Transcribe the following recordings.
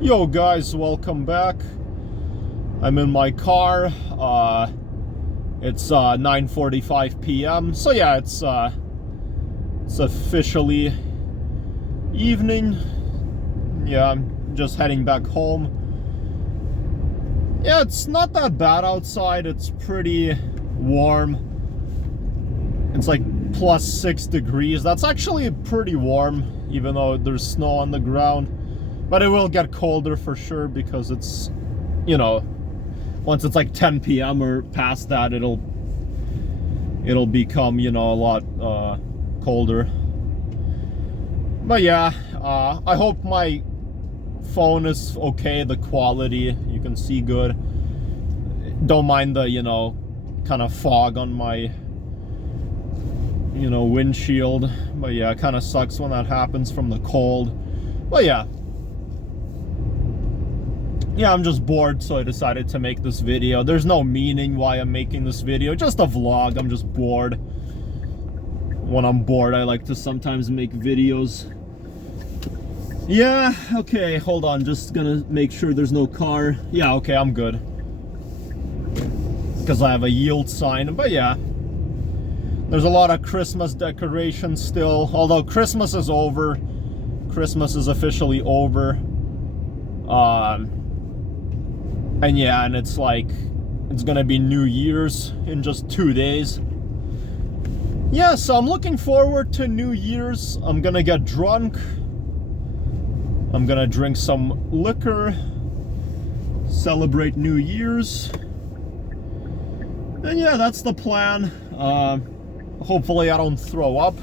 Yo guys, welcome back. I'm in my car. It's 9:45 p.m. So yeah, it's officially evening. Yeah, I'm just heading back home. Yeah, it's not that bad outside. It's pretty warm. It's like plus 6 degrees. That's actually pretty warm, even though there's snow on the ground. But it will get colder for sure because it's, you know, once it's like 10 p.m. or past that, it'll become, you know, a lot colder. But yeah, I hope my phone is okay, the quality, you can see good. Don't mind the, you know, kind of fog on my, you know, windshield. But yeah, it kind of sucks when that happens from the cold. But yeah, I'm just bored, so I decided to make this video. There's no meaning why I'm making this video, just a vlog. I'm just bored. When I'm bored, I like to sometimes make videos. Yeah, okay, hold on, just gonna make sure there's no car. Yeah, okay, I'm good. Because I have a yield sign, but yeah. There's a lot of Christmas decorations still, although Christmas is over. Christmas is officially over. And yeah, and it's like, it's gonna be New Year's in just 2 days. Yeah, so I'm looking forward to New Year's. I'm gonna get drunk. I'm gonna drink some liquor. Celebrate New Year's. And yeah, that's the plan. Hopefully I don't throw up.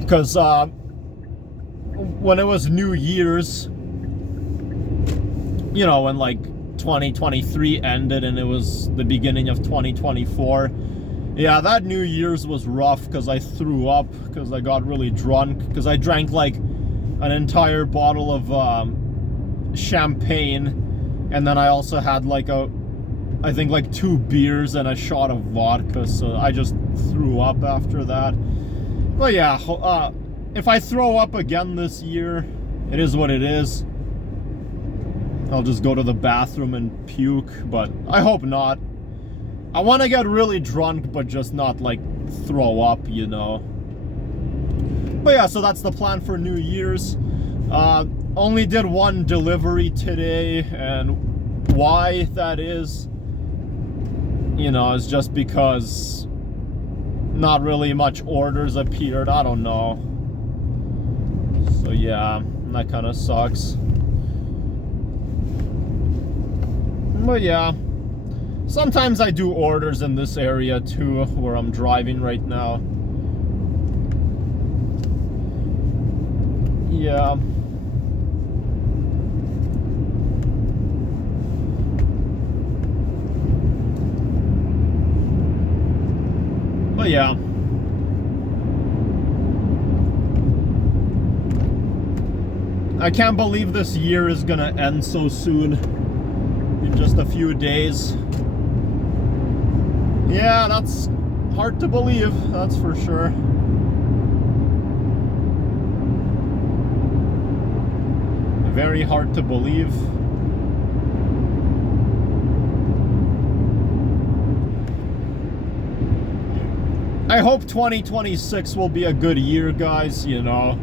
Because when it was New Year's, you know, when like 2023 ended and it was the beginning of 2024, yeah, that New Year's was rough because I threw up, because I got really drunk, because I drank like an entire bottle of champagne, and then I also had like I think like 2 beers and a shot of vodka, so I just threw up after that. But yeah, if I throw up again this year, it is what it is. I'll just go to the bathroom and puke, but I hope not. I want to get really drunk, but just not like throw up, you know. But yeah, so that's the plan for New Year's. Only did 1 delivery today, and why that is, you know, is just because not really much orders appeared. I don't know. So yeah, that kind of sucks. But yeah, sometimes I do orders in this area too, where I'm driving right now. Yeah. But yeah. I can't believe this year is gonna end so soon. In just a few days. Yeah, that's hard to believe, that's for sure. Very hard to believe. I hope 2026 will be a good year, guys, you know.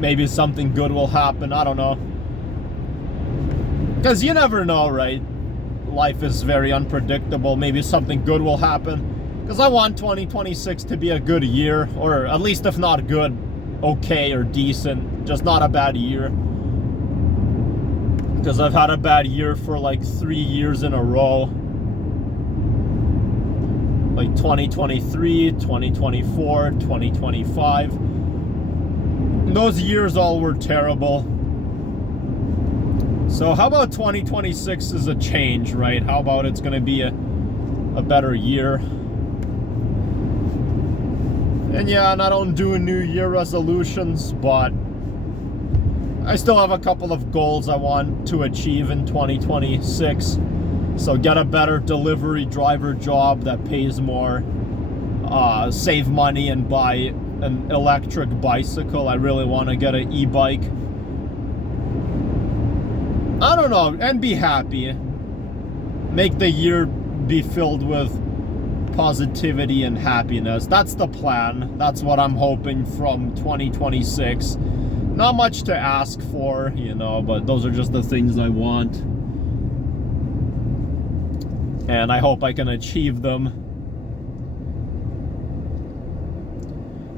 Maybe something good will happen, I don't know. Because you never know, right? Life is very unpredictable. Maybe something good will happen. Because I want 2026 to be a good year. Or at least if not good, okay or decent. Just not a bad year. Because I've had a bad year for like 3 years in a row. Like 2023, 2024, 2025. Those years all were terrible. So how about 2026 is a change, right? How about it's gonna be a better year? And yeah, and I don't do New Year resolutions, but I still have a couple of goals I want to achieve in 2026. So get a better delivery driver job that pays more, save money and buy an electric bicycle. I really want to get an e-bike. I don't know, and be happy. Make the year be filled with positivity and happiness. That's the plan. That's what I'm hoping from 2026. Not much to ask for, you know, but those are just the things I want. And I hope I can achieve them.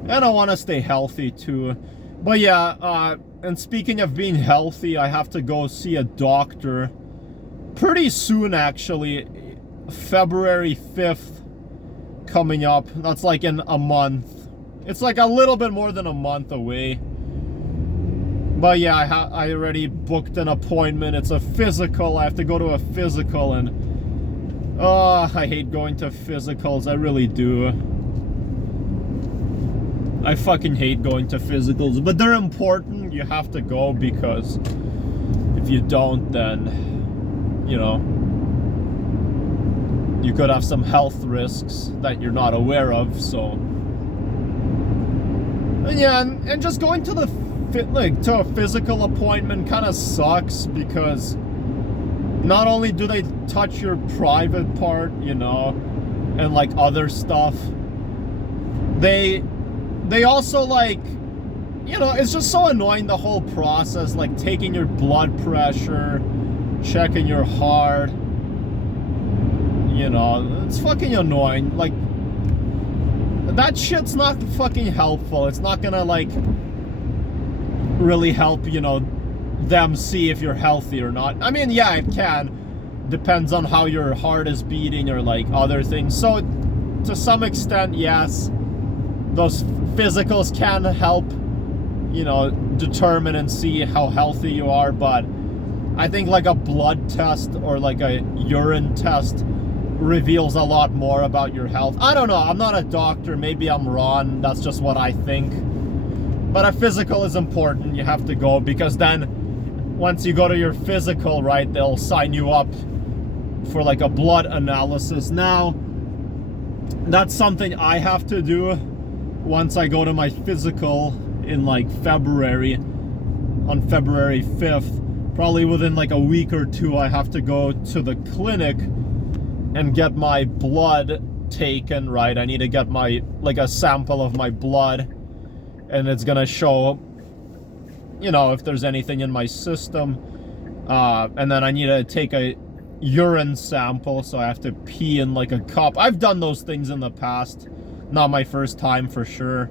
And I want to stay healthy too. But yeah, and speaking of being healthy, I have to go see a doctor pretty soon, actually. February 5th coming up. That's like in a month. It's like a little bit more than a month away. But yeah, I already booked an appointment. It's a physical. I have to go to a physical, and oh, I hate going to physicals. I really do. I fucking hate going to physicals, but they're important. You have to go, because if you don't, then, you know, you could have some health risks that you're not aware of. So, and yeah, and just going to the to a physical appointment kind of sucks, because not only do they touch your private part, you know, and like other stuff, they also, like, you know, it's just so annoying, the whole process, like taking your blood pressure, checking your heart, you know, it's fucking annoying. Like, that shit's not fucking helpful. It's not gonna, like, really help, you know, them see if you're healthy or not. I mean, yeah, it can. Depends on how your heart is beating or like other things. So to some extent, yes, those physicals can help, you know, determine and see how healthy you are. But I think like a blood test or like a urine test reveals a lot more about your health. I don't know. I'm not a doctor. Maybe I'm wrong. That's just what I think. But a physical is important. You have to go, because then once you go to your physical, right, they'll sign you up for like a blood analysis. Now, that's something I have to do once I go to my physical in like February, on February 5th. Probably within like a week or two, I have to go to the clinic and get my blood taken, right? I need to get my, like, a sample of my blood, and it's gonna show, you know, if there's anything in my system. And then I need to take a urine sample, so I have to pee in like a cup. I've done those things in the past. Not my first time for sure.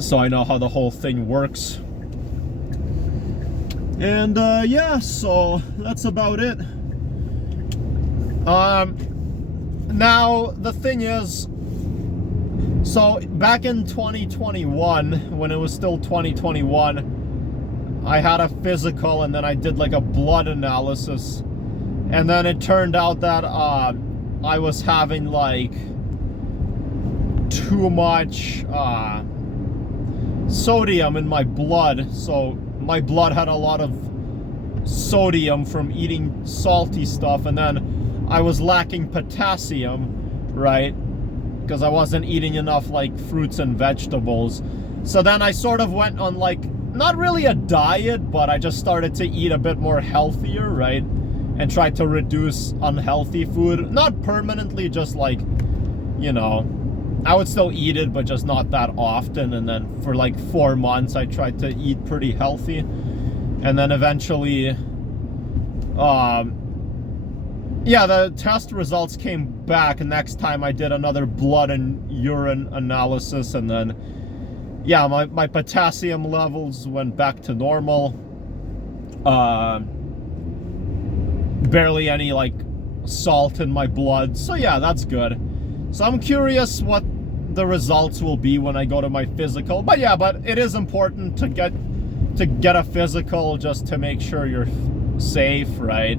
So I know how the whole thing works. And yeah, so that's about it. Now the thing is, so back in 2021, when it was still 2021, I had a physical, and then I did like a blood analysis, and then it turned out that I was having like too much sodium in my blood. So my blood had a lot of sodium from eating salty stuff, and then I was lacking potassium, right? Because I wasn't eating enough like fruits and vegetables. So then I sort of went on like, not really a diet, but I just started to eat a bit more healthier, right? And tried to reduce unhealthy food. Not permanently, just like, you know, I would still eat it, but just not that often. And then for like 4 months, I tried to eat pretty healthy. And then eventually, yeah, the test results came back. Next time I did another blood and urine analysis, and then, yeah, my potassium levels went back to normal. Barely any like salt in my blood. So yeah, that's good. So I'm curious what the results will be when I go to my physical. But yeah, but it is important to get a physical, just to make sure you're safe, right?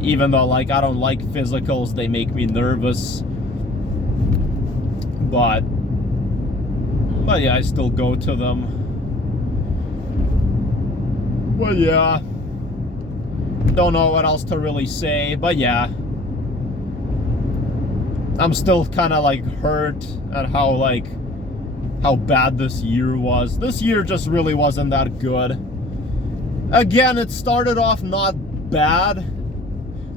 Even though, like, I don't like physicals, they make me nervous. But yeah, I still go to them. But yeah, don't know what else to really say. But yeah, I'm still kind of like hurt at how bad this year was. This year just really wasn't that good. Again, it started off not bad.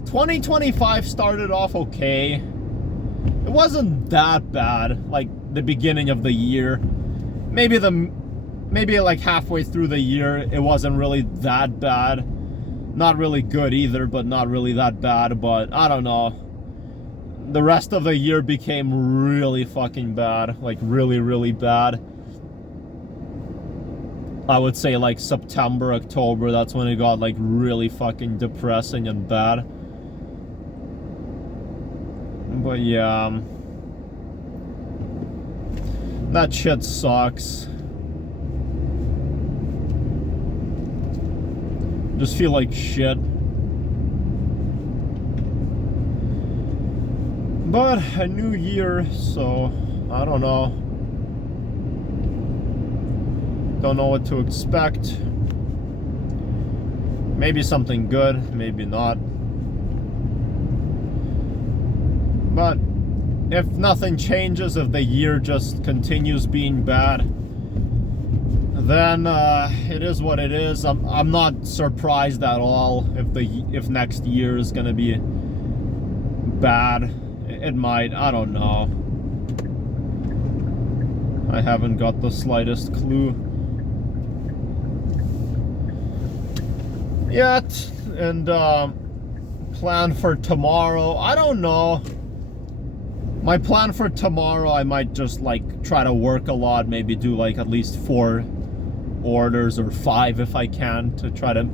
2025 started off okay. It wasn't that bad, like the beginning of the year. Maybe like halfway through the year, it wasn't really that bad. Not really good either, but not really that bad. But I don't know. The rest of the year became really fucking bad. Like really, really bad. I would say like September, October, that's when it got like really fucking depressing and bad. But yeah, that shit sucks. Just feel like shit. But a new year, so I don't know. Don't know what to expect. Maybe something good, maybe not. But if nothing changes, if the year just continues being bad, then it is what it is. I'm not surprised at all if next year is gonna be bad. It might, I don't know. I haven't got the slightest clue yet. And plan for tomorrow, I don't know. My plan for tomorrow, I might just like try to work a lot, maybe do like at least 4 orders or 5 if I can, to try to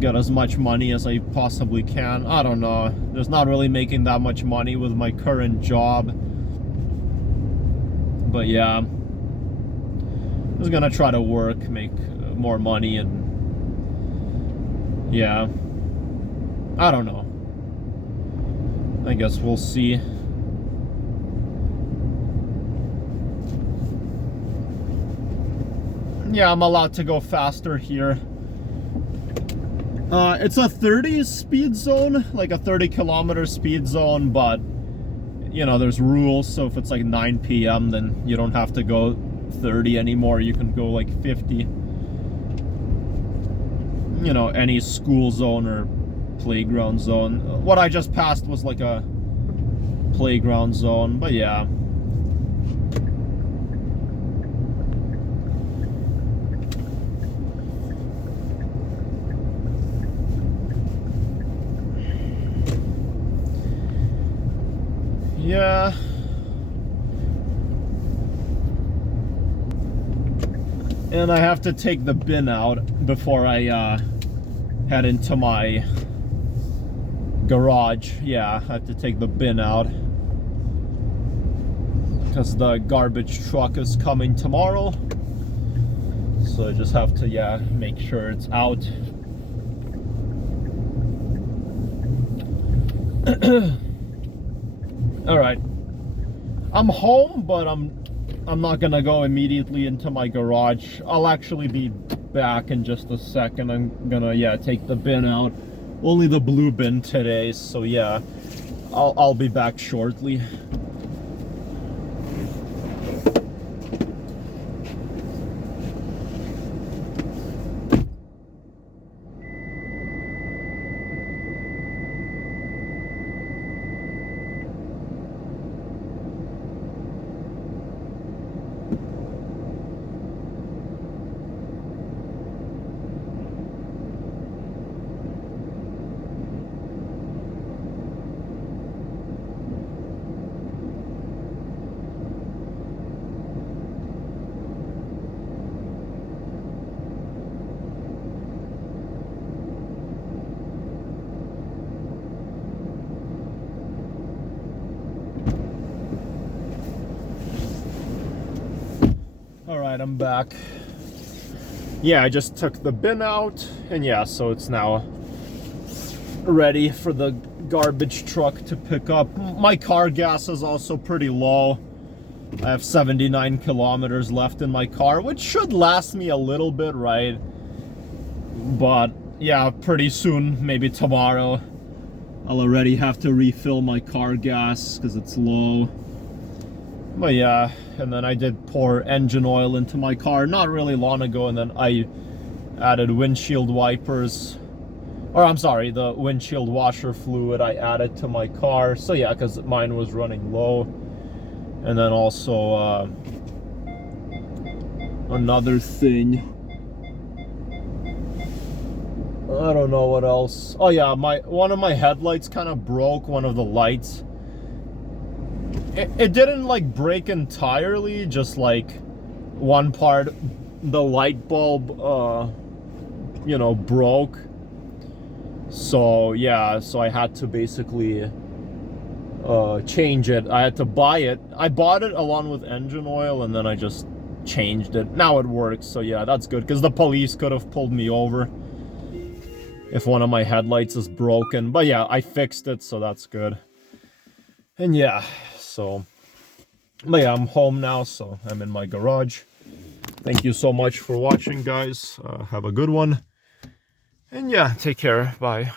get as much money as I possibly can. I don't know. Just not really making that much money with my current job. But yeah, I'm just gonna try to work, make more money, and yeah, I don't know. I guess we'll see. Yeah, I'm allowed to go faster here. It's a 30 speed zone, like a 30 kilometer speed zone, but you know, there's rules. So if it's like 9 p.m. then you don't have to go 30 anymore. You can go like 50. You know, any school zone or playground zone. What I just passed was like a playground zone, but yeah. Yeah. And I have to take the bin out before I head into my garage. Yeah, I have to take the bin out because the garbage truck is coming tomorrow. So I just have to, yeah, make sure it's out. All right, I'm home, but I'm not gonna go immediately into my garage. I'll actually be back in just a second. I'm gonna, yeah, take the bin out. Only the blue bin today, so yeah, I'll be back shortly. Alright, I'm back. Yeah, I just took the bin out, and yeah, so it's now ready for the garbage truck to pick up. My car gas is also pretty low. I have 79 kilometers left in my car, which should last me a little bit, right? But yeah, pretty soon, maybe tomorrow, I'll already have to refill my car gas because it's low. But yeah, and then I did pour engine oil into my car not really long ago, and then I Added windshield wipers. Or I'm sorry, the windshield washer fluid I added to my car. So yeah, because mine was running low. And then also another thing. I don't know what else. Oh yeah, one of my headlights kind of broke, one of the lights. It didn't like break entirely, just like one part, the light bulb, you know, broke. So yeah, so I had to basically change it. I had to buy it. I bought it along with engine oil, and then I just changed it. Now it works, so yeah, that's good, because the police could have pulled me over if one of my headlights is broken. But yeah, I fixed it, so that's good. And yeah, so, but yeah, I'm home now, so I'm in my garage. Thank you so much for watching, guys. Have a good one. And yeah, take care. Bye.